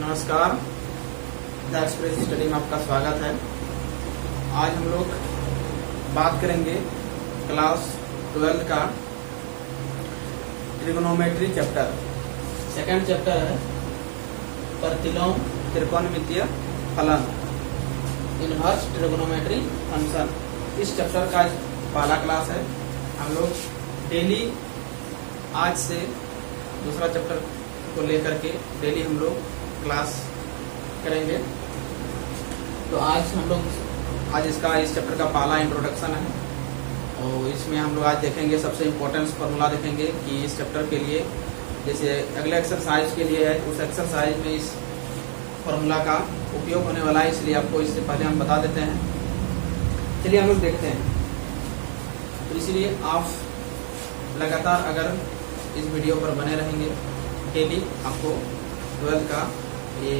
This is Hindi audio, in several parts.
नमस्कार, द एक्सप्रेस स्टडी में आपका स्वागत है। आज हम लोग बात करेंगे क्लास 12 का ट्रिगोनोमेट्री चैप्टर। सेकंड चैप्टर है प्रतिलोम त्रिकोणमितीय फलन, इनवर्स ट्रिगोनोमेट्री फंक्शन। इस चैप्टर का पहला क्लास है। हम लोग डेली आज से दूसरा चैप्टर को लेकर के डेली हम लोग क्लास करेंगे। तो आज हम लोग इस चैप्टर का पहला इंट्रोडक्शन है और इसमें हम लोग आज देखेंगे सबसे इम्पोर्टेंट फार्मूला देखेंगे कि इस चैप्टर के लिए जैसे अगले एक्सरसाइज के लिए है, उस एक्सरसाइज में इस फार्मूला का उपयोग होने वाला है, इसलिए आपको इससे पहले हम बता देते हैं। चलिए हम लोग देखते हैं। तो इसलिए आप लगातार अगर इस वीडियो पर बने रहेंगे, डेली आपको 12 का ये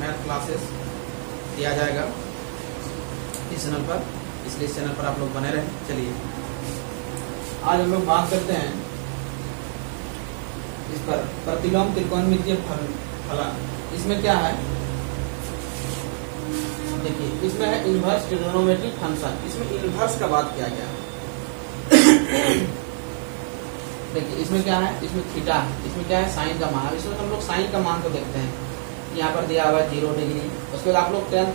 मैथ क्लासेस दिया जाएगा इस चैनल पर, इसलिए इस चैनल पर आप लोग बने रहें। चलिए आज हम लोग बात करते हैं इस पर प्रतिलोम त्रिकोणमितीय फलन। इसमें क्या है देखिए, इसमें है इनवर्स ट्रिगोनोमेट्री फंक्शन। इसमें इनवर्स का बात किया गया है। देखिए इसमें क्या है, इसमें थीटा है, इसमें क्या है साइन का मान। इसमें हम लोग साइन का मान को देखते हैं। यहाँ पर दिया हुआ 0 डिग्री। उसके बाद आप लोग 10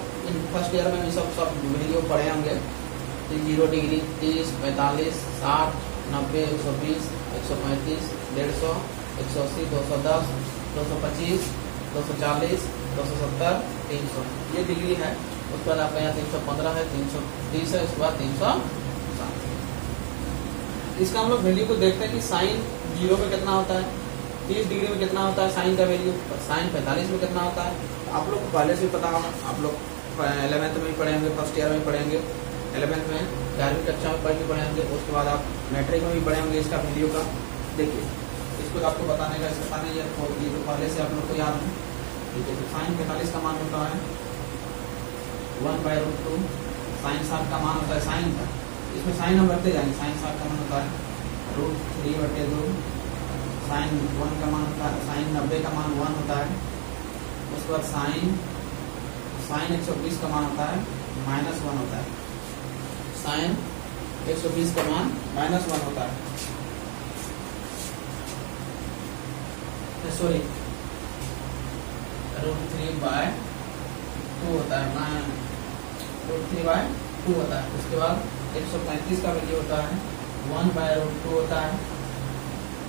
फर्स्ट ईयर में भी सब वैल्यू पढ़े होंगे। 0 डिग्री, 30, 45, 60, 90, 120, 135, 150, 180, 210, 225, 240, 270, 300 ये डिग्री है। उसके बाद आपका यहाँ 315 है, 330 है, उसके बाद 360। इसका हम लोग वैल्यू को देखते हैं कि साइन 0 पे कितना होता है, 30 डिग्री में कितना होता है साइन का वैल्यू, साइन 45 में कितना होता है। आप लोग को पहले से पता होगा, आप लोग 11th में भी पढ़ेंगे, फर्स्ट ईयर में पढ़ेंगे, 11th में 11वीं कक्षा में पढ़ के पढ़ेंगे। उसके बाद आप मैट्रिक में भी पढ़ेंगे इसका वैल्यू का। देखिए इसको आपको बताने का इसका नहीं है, ये तो पहले से आप लोग को याद है। ठीक है, तो साइन 45 का मान होता है 1/√2। साइन 60 का मान होता है साइन का, इसमें साइन हम रखते जाएंगे। साइन 60 का मान होता है √3/2। साइन 1 का मान होता है, साइन 90 का मान 1 होता है। उसके बाद साइन 120 का मान होता है -1 होता है। साइन 120 का मान -1 होता है। सॉरी, √3/2 होता है, √3/2 होता है। उसके बाद 135 का वैल्यू होता है 1/√2 होता है।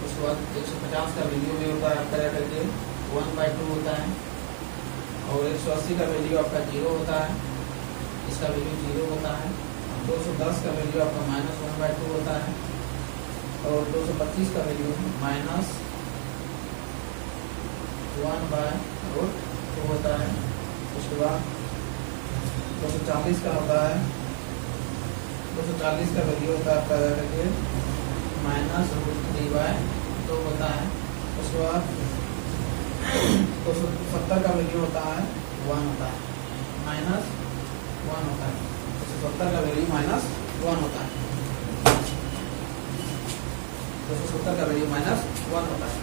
उसके बाद 150 का वैल्यू भी होता है आपका करके 1/2 होता है। और 180 का वैल्यू आपका 0 होता है, इसका वैल्यू 0 होता है। 210 का वैल्यू आपका -1/2 होता है। और 225 का वैल्यू -1/2 होता है। उसके बाद 240 का होता है, 240 का वैल्यू होता है आपका करके -√3/2 होता है। उसके बाद 270 का वैल्यू होता है 1 होता है, -1 होता है। 270 का वैल्यू -1 होता है, 270 का वैल्यू -1 होता है।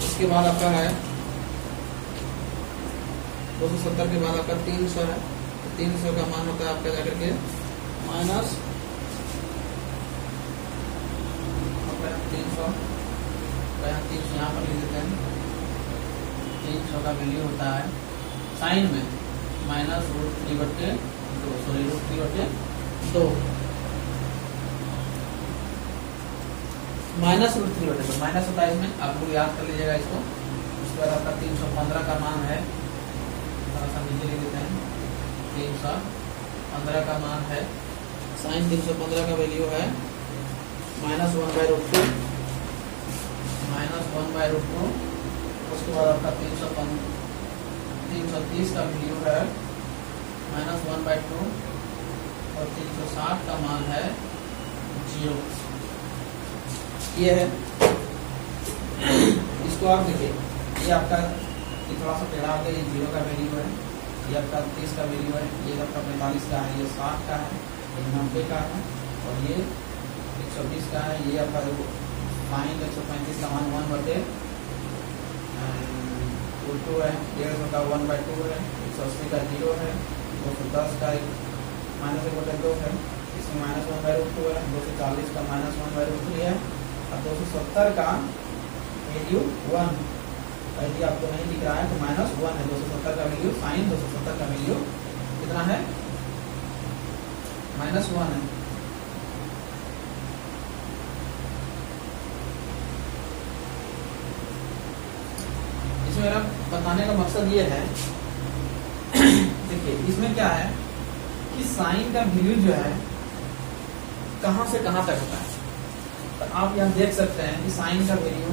इसके बाद आपका है 270 के बाद आपका 300 है। 300 का मान होता है आपका जाकर के -300 यहाँ पर लिख देते हैं। 300 का वैल्यू होता है साइन में -√3/2, सॉरी √3/2, -√3/2 माइनस होता है इसमें, आप लोग याद कर लीजिएगा इसको। उसके बाद आपका 315 का मान है, थोड़ा सा नीचे लिख देते हैं। 315 का मान है साइन 315 का वैल्यू है -1/√2, -1/√2। उसके बाद आपका 330 का वैल्यू है -1/2 और 360 का मान है 0। ये है, इसको आप देखिए, ये आपका ये थोड़ा सा टेढ़ा होगा, ये 0 का वैल्यू है, ये आपका 30 का वैल्यू है, ये आपका 45 का है, ये 60 का है, ये 90 का है और ये 120 का है। ये आपका साइन 135 का मान 1/2 2 है, 150 का 1/2 है, 180 का 0 है, 210 का -1/2 है, इसमें -1/2 है, 240 का -1/3 है और 270 का वैल्यू 1 यदि आपको नहीं दिख रहा है तो -1 है। 270 का वैल्यू साइन 270 का वैल्यू कितना है, -1 है। इसमें मेरा बताने का मकसद ये है देखिए इसमें क्या है कि साइन का वैल्यू जो है कहां से कहां तक होता है। तो आप यहाँ देख सकते हैं कि साइन का वैल्यू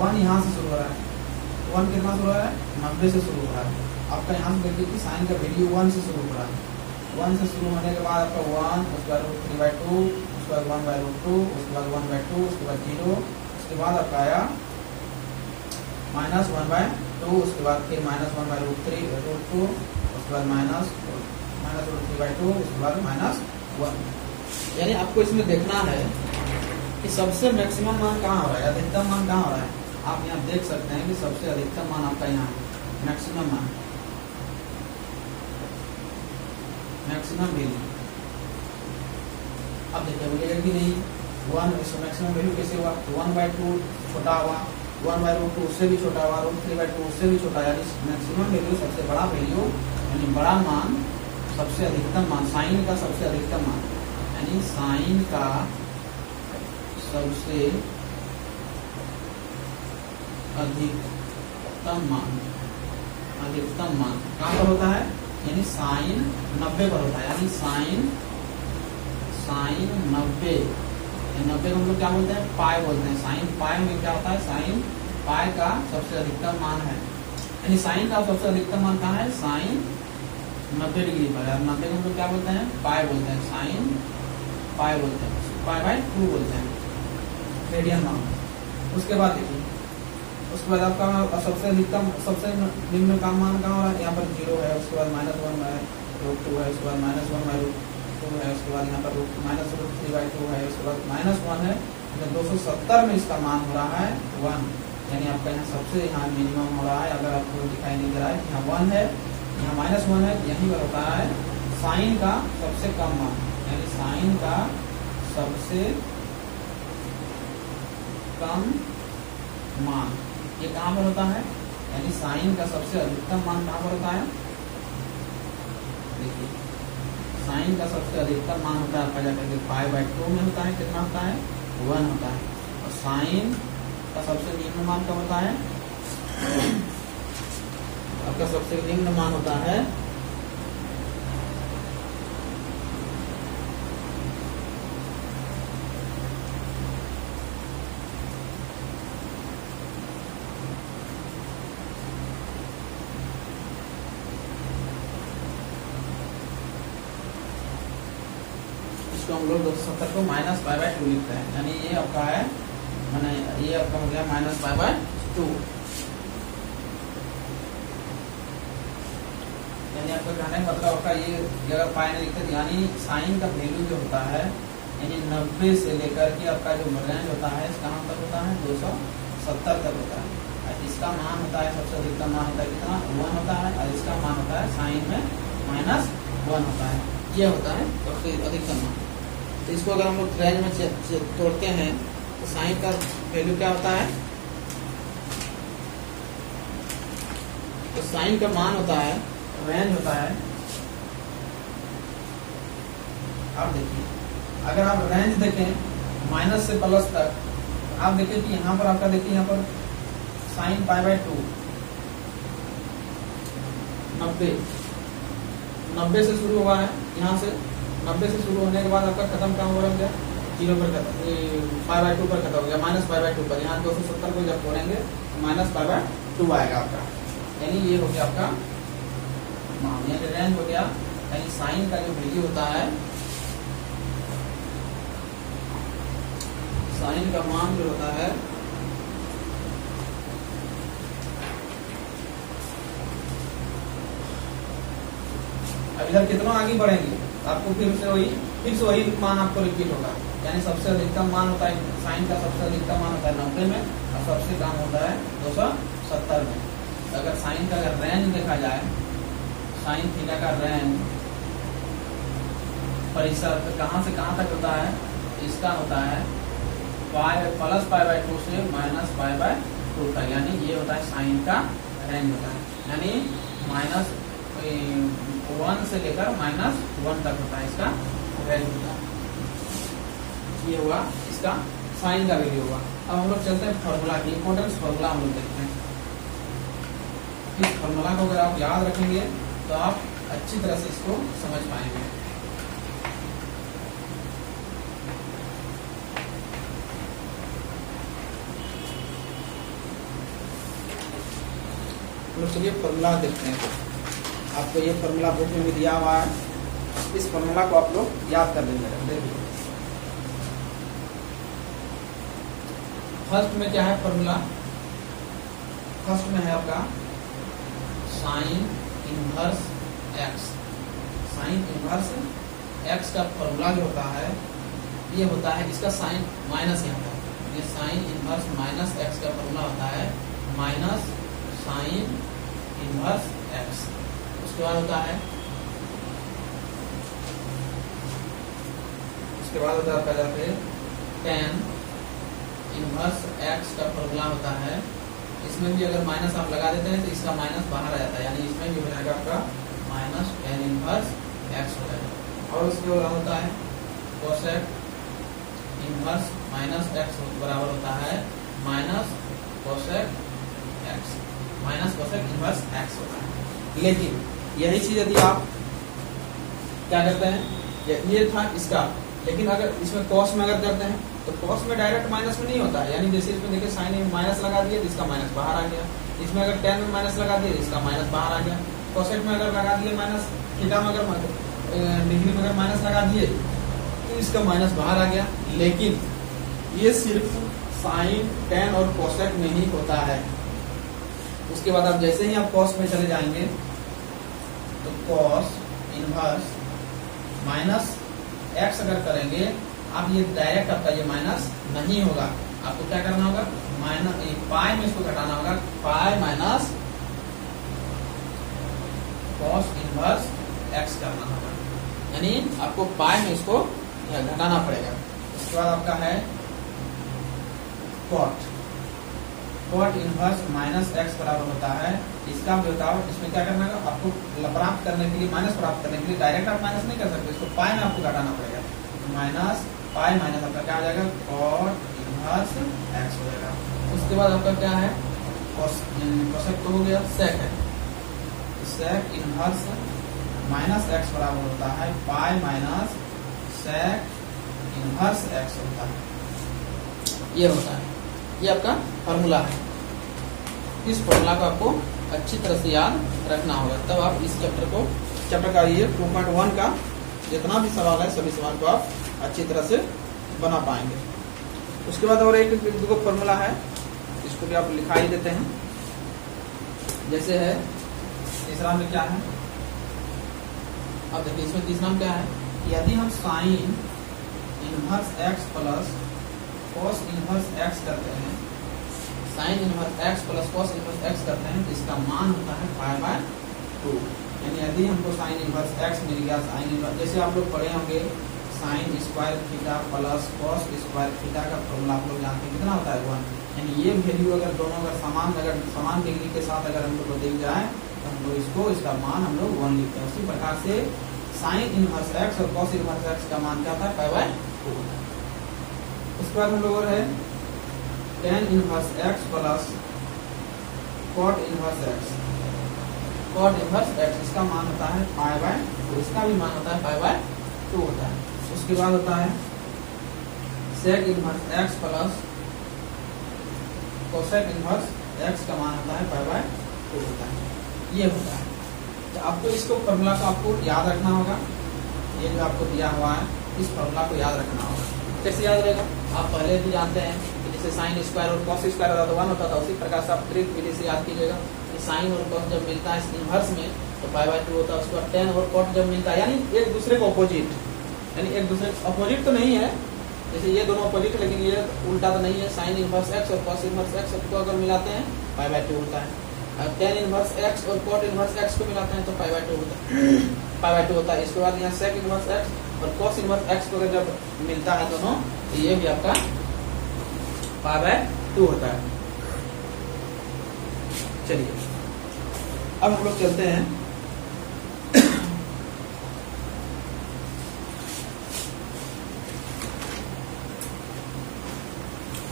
1 यहाँ से शुरू हो रहा है, 1 कितना शुरू हो रहा है, 90 से शुरू हो रहा है। आपका यहाँ से देखिए कि साइन का वैल्यू 1 से शुरू हो रहा है। 1 से शुरू होने के बाद आपका 1, उसके बाद 3/2, उसके बाद 1/2, उसके बाद 1/2, उसके बाद 0, उसके बाद आपका आया -1/2, उसके बाद फिर -1/√3/2, उसके बाद -√3/2, उसके बाद -1। यानी आपको इसमें देखना है कि सबसे मैक्सिमम मान कहाँ हो रहा है, अधिकतम मान कहाँ हो रहा है। आप यहाँ देख सकते हैं कि सबसे अधिकतम मान आपका यहाँ है, मैक्सिमम मान, मैक्सिमम वैल्यू। अब देखिए बोलेगा कि नहीं 1 इसका मैक्सिमम वैल्यू कैसे हुआ, 1/2 छोटा हुआ, 1/√2 उससे भी छोटा हुआ, √3/2 उससे भी छोटा, यानी मैक्सिमम वैल्यू सबसे बड़ा वैल्यू यानी बड़ा मान, सबसे अधिकतम मान, साइन का सबसे अधिकतम मान, यानी साइन का सबसे अधिकतम मान, अधिकतम मान कहाँ पर होता है, यानी साइन 90 पर होता है। यानी साइन 90, 90 को हम लोग क्या बोलते हैं, पाई बोलते हैं। साइन पाई में क्या होता है, साइन पाई का सबसे अधिकतम मान है। यानी साइन का सबसे अधिकतम मान कहाँ है, साइन 90 डिग्री पर है। 90 को हम लोग क्या बोलते हैं, पाई बोलते हैं, साइन पाई बोलते हैं, पाई/2 बोलते हैं, रेडियन मान। उसके बाद देखिए, उसके बाद आपका सबसे अधिकतम सबसे निम्न का मान कहाँ हो रहा है, यहाँ पर 0 है, उसके बाद -1/√2 है, उसके बाद -1/2 है, उसके बाद यहाँ पर -√3/2 है, उसके बाद -1 है। 270 में इसका मान हो रहा है 1, यानी आपका यहाँ सबसे यहाँ मिनिमम हो रहा है। अगर आपको दिखाई नहीं दे रहा है कि यहाँ 1 है, यहाँ -1 है, यहीं पर होता है साइन का सबसे कम मान, यानी साइन का सबसे कम मान ये कहाँ पर होता है, यानी साइन का सबसे अधिकतम मान कहाँ पर होता है। देखिए साइन का सबसे अधिकतम मान होता है आपका जाकर पाई/2 में होता है, कितना होता है, 1 होता है। और साइन का सबसे निम्न मान कब होता है, आपका सबसे निम्न मान होता है इसको हम लोग 270 को -पाई/2 लिखते हैं। यानी ये आपका है, मैंने ये आपका हो गया -पाई/2। यानी आपका कहने का मतलब आपका ये अगर पाई नहीं लिखते, यानी साइन का वैल्यू जो होता है यानी 90 से लेकर के आपका जो रेंज होता है इसका कहाँ तक होता है, 270 तक होता है। इसका मान होता है सबसे अधिकतम मान होता है कितना, 1 होता है, और इसका मान होता है साइन में -1 होता है। ये होता है सबसे अधिकतम मान। तो इसको अगर हम लोग रेंज में तोड़ते हैं तो साइन का वैल्यू क्या होता है, तो साइन का मान होता है, रेंज होता है। आप देखिए अगर आप रेंज देखें माइनस से प्लस तक, आप देखिए कि यहाँ पर आपका देखिए यहाँ पर साइन पाई/2 90 से शुरू हुआ है, यहाँ से 90 से शुरू होने के बाद आपका खत्म कहाँ हो गया, 0 पर खत्म, पाई/2 पर खत्म हो गया, -पाई/2 पर। यहाँ 270 को जब तोड़ेंगे तो -पाई/2 आएगा आपका, यानी ये हो गया आपका मान, यानी रेंज हो गया। यानी साइन का जो वैल्यू होता है, साइन का मान जो होता है अब इधर कितना आगे बढ़ेंगे आपको फिर से वही मान आपको रिपीट होगा। यानी सबसे अधिकतम मान होता है साइन का सबसे अधिकतम मान होता है 90 में और सबसे कम होता है 270 में। अगर साइन का अगर रेंज देखा जाए, साइन थीटा का रेंज परिसर कहाँ से कहाँ तक होता है, इसका होता है पाई प्लस पाई बाय 2 से माइनस पाई बाय 2 तक, यानी ये होता है साइन का रेंज होता है, यानी माइनस 1 से लेकर माइनस 1 तक होता है इसका रेंज होता है। ये हुआ इसका साइन का वैल्यू हुआ। अब हम लोग चलते हैं फॉर्मूला की, इंपॉर्टेंस फॉर्मूला हम लोग देखते हैं। इस फॉर्मूला को अगर आप याद रखेंगे तो आप अच्छी तरह से इसको समझ पाएंगे। लोग चलिए फॉर्मूला देखते हैं। आपको ये फॉर्मूला बुक में भी दिया हुआ है, इस फॉर्मूला को आप लोग याद कर लेंगे। देखिए फर्स्ट में क्या है फॉर्मूला, फर्स्ट में है आपका sine inverse x. Sine inverse X का फॉर्मूला जो होता है ये होता है, इसका साइन माइनस यहाँ पर, ये साइन इनवर्स माइनस एक्स का फॉर्मूला होता है माइनस साइन इनवर्स एक्स। उसके बाद होता है, उसके बाद होता है जाके टेन इनवर्स एक्स का फॉर्मूला होता है, इसमें भी अगर माइनस आप लगा देते हैं तो इसका माइनस बाहर आ जाता है, यानी इसमें भी हो जाएगा आपका माइनस टेन इनवर्स एक्स हो जाएगा। और उसके बाद होता है कोसेक इनवर्स माइनस एक्स बराबर होता है minus cosec x, minus cosec inverse X होता है। लेकिन यही चीज यदि आप क्या करते हैं, ये था इसका, लेकिन अगर इसमें कॉस में अगर करते हैं तो कॉस में डायरेक्ट माइनस में नहीं होता है, यानी जैसे इसमें देखिए साइन में माइनस लगा दिए तो इसका माइनस बाहर आ गया, इसमें अगर टेन में माइनस लगा दिए तो इसका माइनस बाहर आ गया, कोसेक में अगर लगा दिए माइनस, थीटा में अगर डिग्री में अगर माइनस लगा दिए तो इसका माइनस बाहर आ गया। लेकिन ये सिर्फ साइन टेन और कोसेक में ही होता है। उसके बाद आप जैसे ही आप कॉस में चले जाएंगे तो कॉस इनवर्स माइनस एक्स अगर करेंगे आप, ये डायरेक्ट आपका ये माइनस नहीं होगा, आपको क्या करना होगा, माइनस पाई में इसको घटाना होगा, pi minus cos inverse x करना होगा, यानी आपको पाई में इसको घटाना पड़ेगा। उसके बाद आपका है cot, cot inverse minus X बराबर होता है, इसका भी होता है, इसमें क्या करना है आपको प्राप्त करने के लिए, माइनस प्राप्त करने के लिए डायरेक्ट आप माइनस नहीं कर सकते, इसको पाई में आपको घटाना पड़ेगा, माइनस पाई माइनस आपका क्या आ जाएगा कॉट इनवर्स एक्स हो जाएगा। उसके बाद आपका क्या है कोसेक तो हो गया, सेक है, सेक इनवर्स माइनस एक्स बराबर होता है pi minus sec inverse X होता है, ये होता है, ये आपका फॉर्मूला है। इस फॉर्मूला को आपको अच्छी तरह से याद रखना होगा, तब आप इस चैप्टर का ये 2.1 का जितना भी सवाल है सभी सवाल को आप अच्छी तरह से बना पाएंगे। उसके बाद और एक दो फॉर्मूला है, इसको भी आप लिखा ही देते हैं। जैसे है तीसरा में क्या है, अब देखिए इसमें तीसरा में क्या है, यदि हम sine inverse X plus cos inverse x करते हैं, sine inverse X plus cos inverse x करते हैं तो इसका मान होता है पाई बाय 2। यानी यदि हमको साइन इनवर्स एक्स मिल गया, साइन इनवर्स जैसे आप लोग पढ़े होंगे sine square theta plus cos square theta का फॉर्मूला आप लोग जानते हैं कितना होता है 1। यानी ये वैल्यू अगर दोनों अगर समान डिग्री के साथ अगर हम लोग को दिख जाए तो हम लोग इसको, इसका मान हम लोग 1 लिखते हैं। उसी प्रकार से साइन इनवर्स एक्स और कॉस इनवर्स एक्स का मान क्या होता है पाई बाय 2। उसके बाद हम लोग और है tan inverse X plus cot inverse X, cot inverse X इसका मान होता है पाई बाय 2, इसका भी मान होता है पाई बाय 2 होता है। उसके बाद होता है sec inverse X plus cosec inverse X का मान होता है पाई बाय 2 होता है, ये होता है। तो आपको इसको फॉर्मूला को आपको याद रखना होगा, ये जो आपको दिया हुआ है इस फॉर्मूला को याद रखना होगा। कैसे याद रहेगा, आप पहले भी जानते हैं कि जैसे साइन स्क्वायर और कॉस स्क्वायर होता था 1 होता था, उसी प्रकार से आप ट्रिक विधि से याद कीजिएगा कि साइन और कॉस जब मिलता है इनवर्स में तो पाई बाय 2 होता है। उसके बाद टेन और कॉट जब मिलता है, यानी एक दूसरे को अपोजिट, यानी एक दूसरे अपोजिट तो नहीं है, जैसे ये दोनों अपोजिट है लेकिन ये उल्टा तो नहीं है, साइन इनवर्स एक्स और कॉस इनवर्स एक्स को अगर मिलाते हैं पाई बाय 2 होता है। tan इनवर्स x और cot इनवर्स x को मिलाते हैं तो पाई बाय 2 होता है, पाई बाय 2 होता है। इसके बाद यहाँ sec इनवर्स x और cos इनवर्स x को जब मिलता है दोनों तो ये भी आपका पाई बाय 2 होता है। चलिए अब हम लोग चलते हैं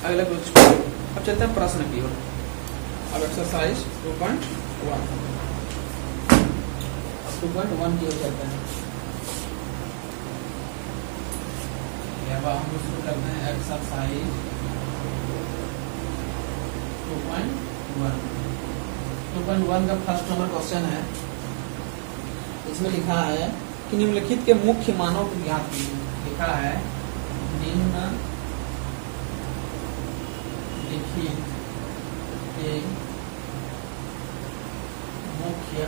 अगला कुछ। अब चलते हैं प्रश्न की ओर। अब एक्सरसाइज 2.1 की ओर चलते हैं। अब हम शुरू करते हैं एक्सरसाइज 2.1 का फर्स्ट नंबर क्वेश्चन है। इसमें लिखा है कि निम्नलिखित के मुख्य मानों को ज्ञात कीजिए। लिखा है निम्नलिखित के मुख्य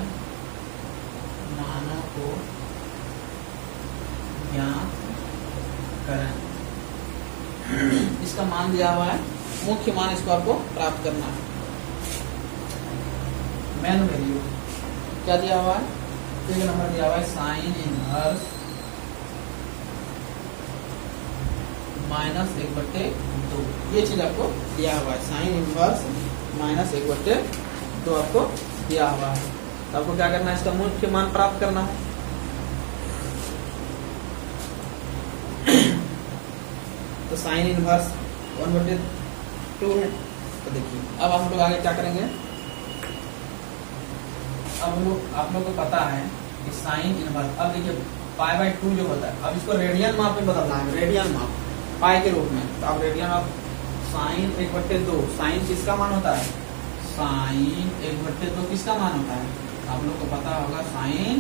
मानों को ज्ञात करें। इसका मान दिया हुआ है, मुख्य मान इसको आपको प्राप्त करना है। मेन वैल्यू क्या दिया हुआ है, एक नंबर दिया हुआ है साइन इनवर्स -1/2। ये चीज आपको दिया हुआ है, साइन इनवर्स -1/2 आपको दिया हुआ है। तो आपको क्या करना है, इसका मुख्य मान प्राप्त करना है। तो साइन इनवर्स 1/2 है। तो देखिए अब हम लोग आगे क्या करेंगे। अब आप लोग को पता है कि साइन इनवर्स, अब देखिए पाई बाय 2 जो होता है, अब इसको रेडियन माप में बदलना है, रेडियन माप पाई के रूप में। तो अब रेडियन माप साइन 1/2, साइन किसका मान होता है, साइन 1/2 किसका मान होता है, आप लोग को पता होगा साइन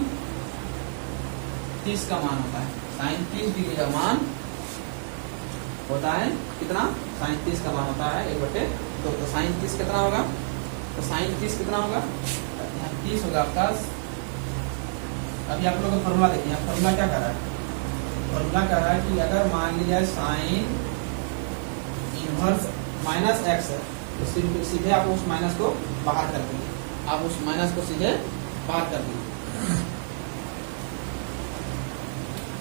30 का मान होता है। साइन 30 डिग्री का मान होता है कितना, साइन 30 का मान होता है 1/2। तो साइन 30 कितना होगा, तो साइन 30 कितना होगा, यहाँ 30 होगा आपका। अभी आप लोग का फॉर्मूला देखिए, फॉर्मूला क्या कर रहा है, फॉर्मूला कह रहा है कि अगर मान लिया साइन इनवर्स -x है तो सीधे आप उस माइनस को बाहर कर दीजिए, आप उस माइनस को सीधे बाहर कर दीजिए,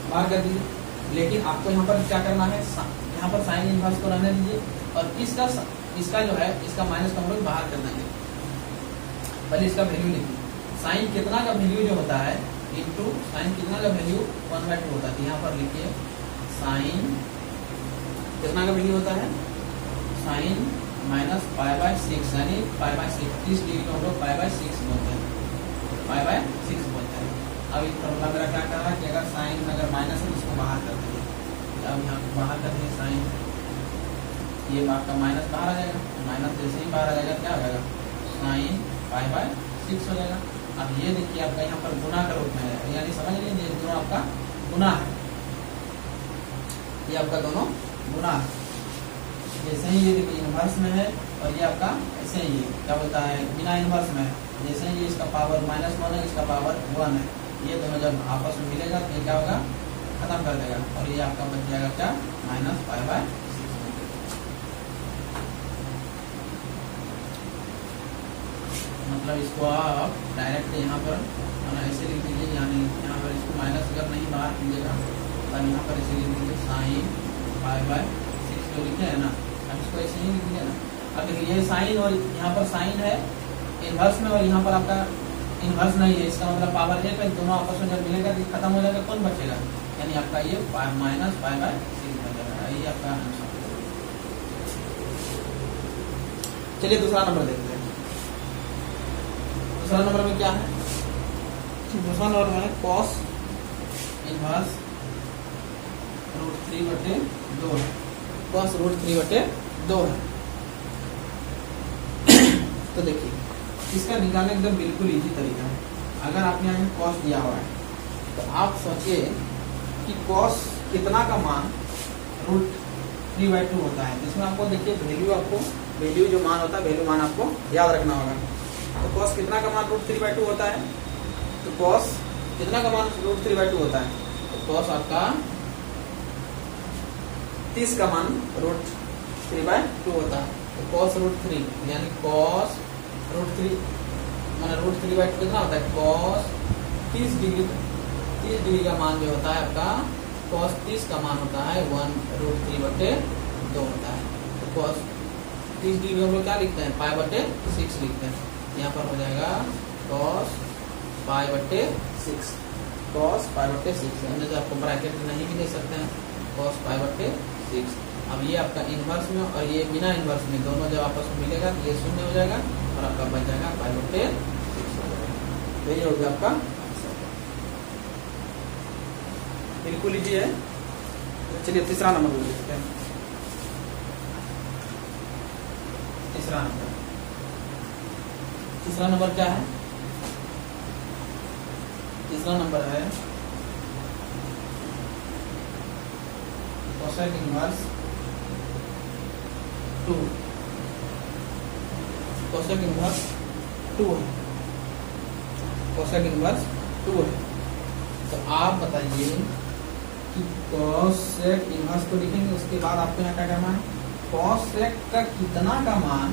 बाहर कर दीजिए। लेकिन आपको यहाँ पर क्या करना है, यहाँ पर साइन इनवर्स को रहने दीजिए और इसका जो है इसका माइनस को हम लोग बाहर कर देंगे। पहले इसका वैल्यू लिखिए, साइन कितना का वैल्यू जो होता है इनटू साइन कितना का वैल्यू 1/2 होता है। यहाँ पर लिखिए साइन कितना का वैल्यू होता है, साइन -π/6 यानी π/6, 30 डिग्री को हम लोग π/6 बोलते हैं, π/6 बोलते हैं। अब इस फॉर्मूला मेरा क्या कह रहा है कि अगर साइन में अगर माइनस है तो इसको बाहर कर दीजिए। अब यहाँ बाहर कर दीजिए साइन, ये आपका माइनस बाहर आ जाएगा, माइनस जैसे ही बाहर आ जाएगा क्या हो जाएगा, साइन π/6 हो जाएगा। अब ये देखिए आपका यहाँ पर गुना का रूप में है, यानी समझ लीजिए दोनों आपका गुना है, ये आपका दोनों गुना है। जैसे ही ये देखिए इनवर्स में है और ये आपका ऐसे ही क्या बोलता है बिना इनवर्स में है। जैसे ही इसका पावर -1 है, इसका पावर 1 है, ये दोनों जब आपस में मिलेगा तो ये क्या होगा, खत्म कर देगा और ये आपका बच जाएगा क्या, -π/6। मतलब इसको आप डायरेक्ट यहाँ पर ऐसे लिख दीजिए, यानी यहाँ पर इसको माइनस अगर नहीं बाहर कीजिएगा तब यहाँ पर ऐसे लिख दीजिए साइन π/6 जो लिखे है ना, अब इसको ऐसे ही लिख दीजिए ना। अब देखिए ये साइन और यहाँ पर साइन है इनवर्स में और यहाँ पर आपका इनवर्स नहीं है, इसका मतलब पावर 1 है, दोनों आपस में जब मिलेगा तो खत्म हो जाएगा, कौन बचेगा, यानी आपका ये -π/6 बन जाएगा। ये आपका आंसर। चलिए दूसरा नंबर देखते हैं। दूसरा नंबर में क्या है, दूसरा नंबर में cos इनवर्स √3/2 है, cos √3/2 है। तो देखिए इसका निकालने एकदम बिल्कुल इजी तरीका है। अगर आपने यहाँ cos दिया हुआ है तो आप सोचिए कि cos कितना का मान √3/2 होता है, जिसमें आपको देखिए वैल्यू जो मान होता है, वैल्यू मान आपको याद रखना होगा। तो cos कितना का मान √3/2 होता है, तो cos कितना का मान √3/2 होता है, तो cos आपका 30 का मान √3/2 होता है। तो cos √3 यानी cos √3 मैंने √3/2 कितना होता है cos 30 डिग्री का मान जो होता है आपका cos 30 का मान होता है 1√3/2 होता है। तो cos 30 डिग्री हम लोग क्या लिखते हैं π/6 लिखते हैं। यहाँ पर हो जाएगा cos π/6 cos π/6 हमने तो आपको ब्रैकेट नहीं भी दे सकते हैं cos π/6। अब ये आपका इनवर्स में और ये बिना इनवर्स में दोनों जब आपस में मिलेगा तो ये 0 हो जाएगा और आपका बच जाएगा π/6 हो जाएगा। यही हो गया आपका बिल्कुल इजी है। चलिए तीसरा नंबर देखते हैं। तीसरा नंबर क्या है? तीसरा नंबर है cosec इनवर्स 2 cosec इनवर्स 2 है। cosec इनवर्स 2 है। तो आप बताइए कि cosec इनवर्स को लिखेंगे, उसके बाद आपको यहाँ क्या करना है cosec का कितना का मान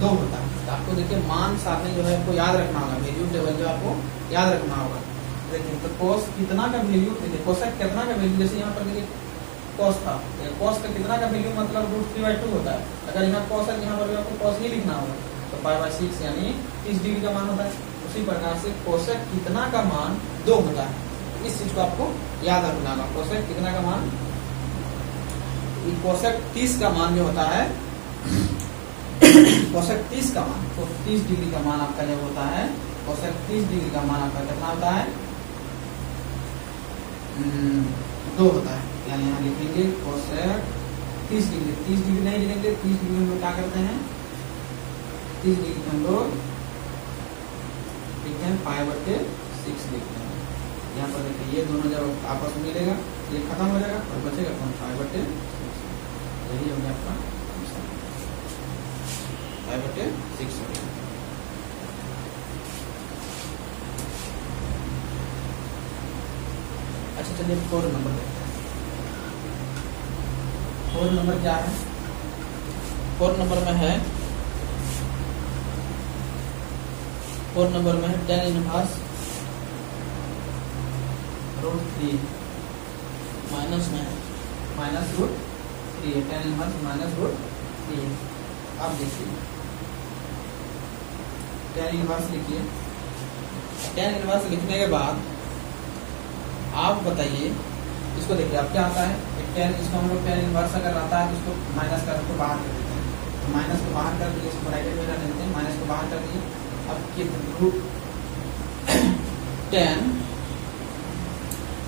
2 होता है। तो आपको देखिए मान सामने जो है आपको याद रखना होगा, वैल्यू टेबल जो आपको याद रखना होगा। देखिए तो cos कितना का वैल्यू, देखिए cosec कितना का वैल्यू, जैसे यहाँ पर देखिए cos था, cos का कितना का वैल्यू मतलब √3/2 होता है। अगर यहाँ cos है यहाँ पर आपको cos ही लिखना होगा तो π/6 यानी 30 डिग्री का मान होता है। उसी प्रकार से cosec कितना का मान 2 होता है। इस चीज को आपको याद रखना होगा। cosec कितना का मान, cosec 30 का मान जो होता है cosec 30 का मान, तो 30 डिग्री का मान आपका जब होता है cosec 30 डिग्री का मान आपका कितना होता है 2 होता है। यानी यहाँ लिखेंगे cosec 30 डिग्री नहीं लिखेंगे, 30 डिग्री हम लोग क्या करते हैं 30 डिग्री हम लोग लिखते हैं π/6 लिखते हैं। यहाँ पर देखिए ये दोनों जब आपस में मिलेगा ये खत्म हो जाएगा और बचेगा कौन π/6। यही हो गया आपका π/6 हो गया। अच्छा चलिए 4 नंबर देखते हैं। 4 नंबर क्या है? 4 नंबर में है tan इनवर्स √3 माइनस में है -√3 है। tan इनवर्स -√3 है। अब देखिए tan इनवर्स लिखिए। tan इनवर्स लिखने के बाद आप बताइए इसको, देखिए अब क्या आता है tan, इसको हम लोग tan इनवर्स अगर आता है तो इसको माइनस कर को बाहर कर देते हैं। तो माइनस को बाहर कर दिए, इसको ब्रैकेट में रख देते हैं, माइनस को बाहर कर दिए। अब tan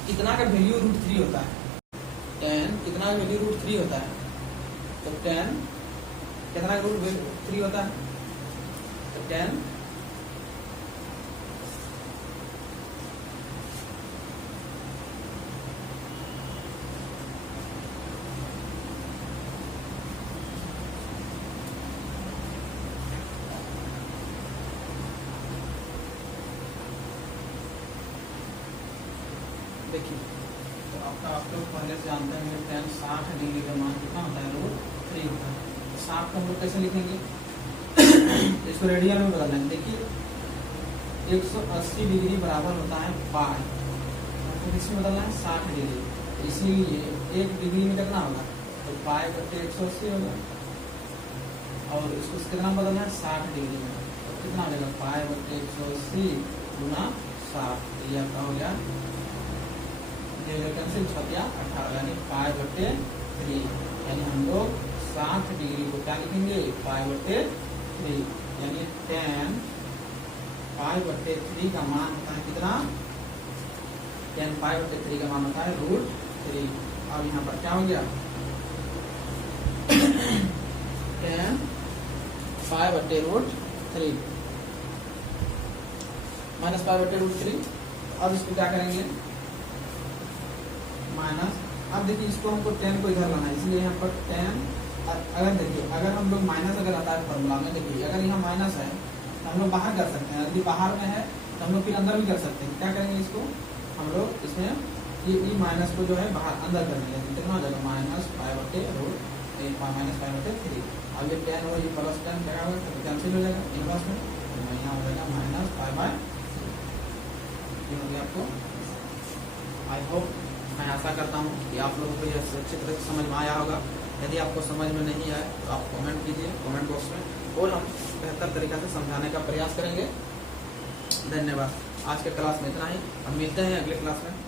कितना का वैल्यू √3 होता है, tan कितना का वैल्यू √3 होता है। तो tan कितना का √3 होता है, तो tan देखिए तो आपका आप लोग पहले से जानते हैं tan 60 डिग्री का मान कितना होता है √3 होता है। तो 60 को हम लोग कैसे लिखेंगे इसको रेडियन में बदल देंगे। देखिए 180 डिग्री बराबर होता है पाई, तो किसमें बदलना है 60 डिग्री। इसीलिए 1 डिग्री में कितना होगा तो π/180 होगा और इसको कितना बदलना है 60 डिग्री में, तो कितना हो जाएगा π/180 गुना 60। यह आपका हो गया कैंसिल 18 यानी π/3। यानी हम लोग 60 डिग्री को क्या लिखेंगे π/3 यानी tan π/3 का मान होता है कितना, tan π/3 का मान होता है √3। अब यहाँ पर क्या हो गया tan π/√3 माइनस π/√3। अब इसको क्या करेंगे माइनस। अब देखिए इसको हमको tan को इधर लाना है, इसलिए यहाँ पर tan, अगर देखिए अगर हम लोग माइनस अगर आता है फॉर्मूला में, देखिए अगर यहाँ माइनस है तो हम लोग बाहर कर सकते हैं, यदि बाहर में है तो हम लोग फिर अंदर भी कर सकते हैं। क्या करेंगे इसको हम लोग इसमें ये माइनस को जो है बाहर अंदर कर देंगे, कितना हो जाएगा -π/√3। अब ये tan हो ये प्लस tan क्या होगा तो कैंसिल हो जाएगा इनवर्स में। यहाँ हो जाएगा माइनस पाई बाय, ये हो गया आपको। आई होप, मैं आशा करता हूँ कि आप लोगों को यह सुरक्षित रूप से समझ में आया होगा। यदि आपको समझ में नहीं आए तो आप कमेंट कीजिए कमेंट बॉक्स में, और हम बेहतर तरीका से समझाने का प्रयास करेंगे। धन्यवाद। आज के क्लास में इतना ही, हम मिलते हैं अगले क्लास में।